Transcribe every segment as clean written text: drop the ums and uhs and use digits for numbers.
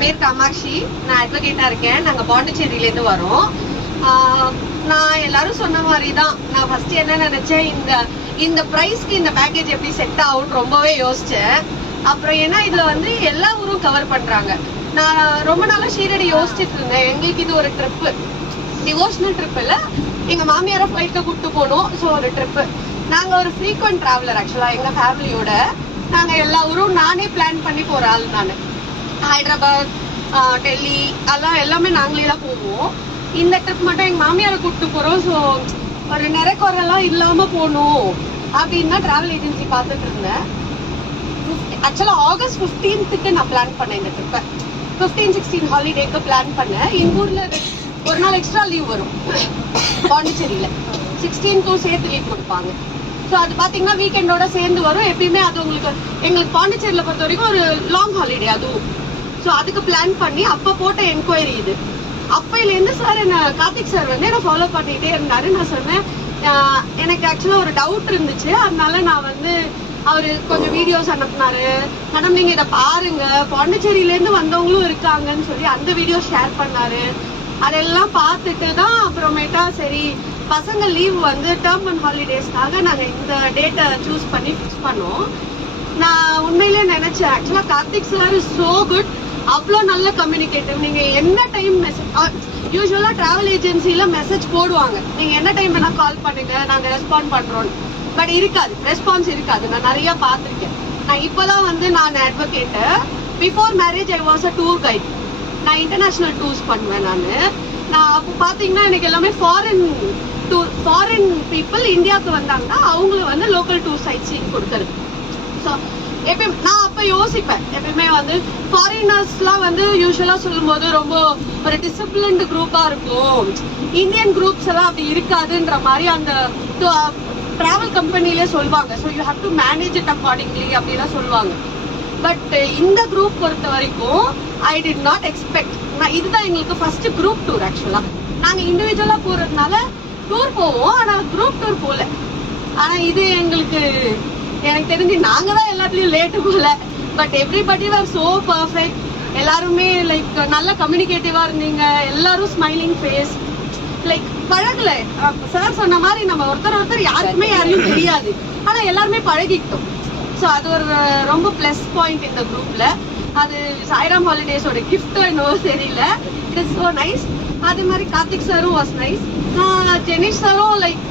பேர் காமாட்சி. நான் அட்வொகேட்டா இருக்கேன். நாங்க பாண்டிச்சேரியில இருந்து வரோம். நான் எல்லாரும் சொன்ன மாதிரி தான். நான் ஃபர்ஸ்ட் என்ன நினைச்சேன், இந்த பிரைஸ்க்கு இந்த பேக்கேஜ் எப்படி செட் ஆகும் ரொம்பவே யோசிச்சேன். அப்புறம் ஏன்னா இதுல வந்து எல்லா ஊரும் கவர் பண்றாங்க. நான் ரொம்ப நாளா ஷீரடி யோசிச்சுட்டு இருந்தேன். எங்களுக்கு இது ஒரு ட்ரிப், டிவோஷனல் ட்ரிப் இல்ல, எங்க மாமியார ஃபிளைட்ல கூப்பிட்டு போனோம். ஸோ ஒரு ட்ரிப். நாங்க ஒரு ஃப்ரீக்வெண்ட் டிராவலர் ஆக்சுவலா. எங்க ஃபேமிலியோட நாங்க எல்லா ஊரும் நானே பிளான் பண்ணி போற ஆள். நான் ஹைதராபாத், டெல்லி எல்லாமே நாங்களே தான் போவோம். இந்த ட்ரிப் மட்டும் எங்க மாமியாரை கூப்பிட்டு போறோம். ஸோ ஒரு நிறைக்குறெல்லாம் இல்லாம போகணும் அப்படின்னு தான் டிராவல் ஏஜென்சி பார்த்துட்டு இருந்தேன். ஆக்சுவலா ஆகஸ்ட் 15க்கு நான் பிளான் பண்ணேன் இந்த ட்ரிப்பை. 15-16 ஹாலிடேக்கு பிளான் பண்ணேன். எங்க ஊர்ல ஒரு நாள் எக்ஸ்ட்ரா லீவ் வரும் பாண்டிச்சேரியில. 16க்கும் சேர்த்து லீவ் கொடுப்பாங்க. ஸோ அது பாத்தீங்கன்னா வீக்கெண்டோட சேர்ந்து வரும். எப்பயுமே அது எங்களுக்கு பாண்டிச்சேரியில பொறுத்த வரைக்கும் ஒரு லாங் ஹாலிடே அதுவும். ஸோ அதுக்கு பிளான் பண்ணி அப்ப போட்ட என்கொயரி இது. அப்பையிலேருந்து சார் கார்த்திக் சார் வந்து என்ன ஃபாலோ பண்ணிட்டே இருந்தாரு. நான் சொன்னேன் எனக்கு ஆக்சுவலா ஒரு டவுட் இருந்துச்சு. அதனால நான் வந்து அவரு கொஞ்சம் வீடியோஸ் அனுப்புனாரு. மேடம் நீங்க இதை பாருங்க, பாண்டிச்சேரியில இருந்து வந்தவங்களும் இருக்காங்கன்னு சொல்லி அந்த வீடியோ ஷேர் பண்ணாரு. அதெல்லாம் பார்த்துட்டு தான் அப்புறமேட்டா சரி பசங்க லீவ் வந்து டேர்ம் அண்ட் ஹாலிடேஸ்க்காக நாங்க இந்த டேட்டை சூஸ் பண்ணி ஃபிக்ஸ் பண்ணோம். நான் உண்மையிலே நினைச்சேன் ஆக்சுவலா Karthik sir is so good. அவ்வளோ நல்ல கம்யூனிகேட்டிவ். நீங்க என்ன டைம் மெசேஜ், யூஸ்வலா டிராவல் ஏஜென்சில மெசேஜ் போடுவாங்க, நீங்க என்ன டைம் வேணா கால் பண்ணுங்க நாங்க ரெஸ்பாண்ட் பண்றோம். பட் இருக்காது, ரெஸ்பான்ஸ் இருக்காது. நான் நிறைய பார்த்துருக்கேன். நான் இப்பதான் வந்து நான் advocate. Before marriage I was a tour guide. நான் இன்டர்நேஷனல் டூர்ஸ் பண்ணுவேன். நான் அப்போ பாத்தீங்கன்னா எனக்கு எல்லாமே ஃபாரின் பீப்புள் இந்தியாவுக்கு வந்தாங்கன்னா அவங்களுக்கு வந்து லோக்கல் டூர் சைட்ஸிங் கொடுக்கறது. ஸோ எப்பயும் நான் அப்ப யோசிப்பேன், எப்பயுமே வந்து ஃபாரினர்ஸ்லாம் வந்து யூஸ்வலா சொல்லும் போது ரொம்ப ஒரு டிசிப்ளின்டு குரூப்பா இருக்கும். இந்தியன் குரூப்ஸ் எல்லாம் அப்படி இருக்காதுன்ற மாதிரி அந்த டிராவல் கம்பெனிலே சொல்லுவாங்க. So you have to manage it accordingly அப்படிலாம் சொல்லுவாங்க. பட் இந்த குரூப் பொறுத்த வரைக்கும் ஐ டிட் நாட் எக்ஸ்பெக்ட். இதுதான் எங்களுக்கு ஃபர்ஸ்ட் குரூப் டூர். ஆக்சுவலா நாங்க இண்டிவிஜுவலா போறதுனால டூர் போவோம், ஆனா குரூப் டூர் போல. ஆனா இது எனக்கு தெரிஞ்சு நாங்க தான் எல்லாத்துலயும் லேட்டு போல. But everybody were so perfect. எல்லாருமே லைக் நல்ல கம்யூனிகேட்டிவா இருந்தீங்க. எல்லாரும் ஸ்மைலிங் ஃபேஸ். லைக் பழகல. சார் சொன்ன மாதிரி நம்ம ஒருத்தர் யாருக்குமே யாரையும் தெரியாது, ஆனா எல்லாருமே பழகிட்டோம். ஸோ அது ஒரு ரொம்ப பிளஸ் பாயிண்ட் இந்த குரூப்ல. அது சாய்ராம் ஹாலிடேஸோட கிஃப்ட் என்னவோ தெரியல. It is so nice. அதே மாதிரி கார்த்திக் சாரும் வாஸ் நைஸ். ஜெனிஷ் சாரும் லைக்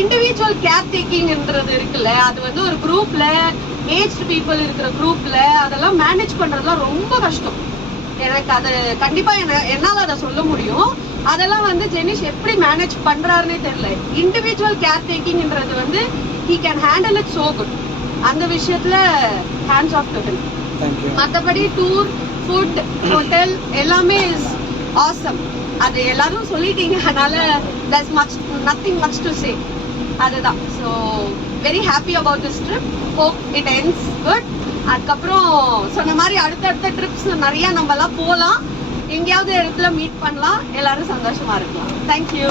இண்டிவிஜுவல் கேர் டேக்கிங்ன்றது இருக்குல்ல, அது வந்து ஒரு குரூப்ல ஏஜ்டு பீப்புள் இருக்கிற குரூப்ல அதெல்லாம் மேனேஜ் பண்றதுலாம் ரொம்ப கஷ்டம். எனக்கு அது கண்டிப்பா என்னால அதை சொல்ல முடியும். அதெல்லாம் வந்து ஜெனிஷ் எப்படி மேனேஜ் பண்றாருன்னே தெரியல. இண்டிவிஜுவல் கேர் டேக்கிங்ன்றது வந்து he can handle it so good. அந்த விஷயத்துல ஹேண்ட்ஸ் ஆஃப் டு ஹிம். மற்றபடி டூர், ஃபுட், ஹோட்டல் எல்லாமே இஸ் ஆசம். அது எல்லாரும் சொல்லிட்டீங்க, அதனால there's nothing much to say. அதுதான். So very happy about this trip. Hope it ends good. அதுக்கப்புறம் சொன்ன மாதிரி அடுத்தடுத்த ட்ரிப்ஸ் நிறைய நம்ம எல்லாம் போகலாம். எங்கேயாவது இடத்துல மீட் பண்ணலாம். எல்லாரும் சந்தோஷமா இருக்கலாம். தேங்க்யூ.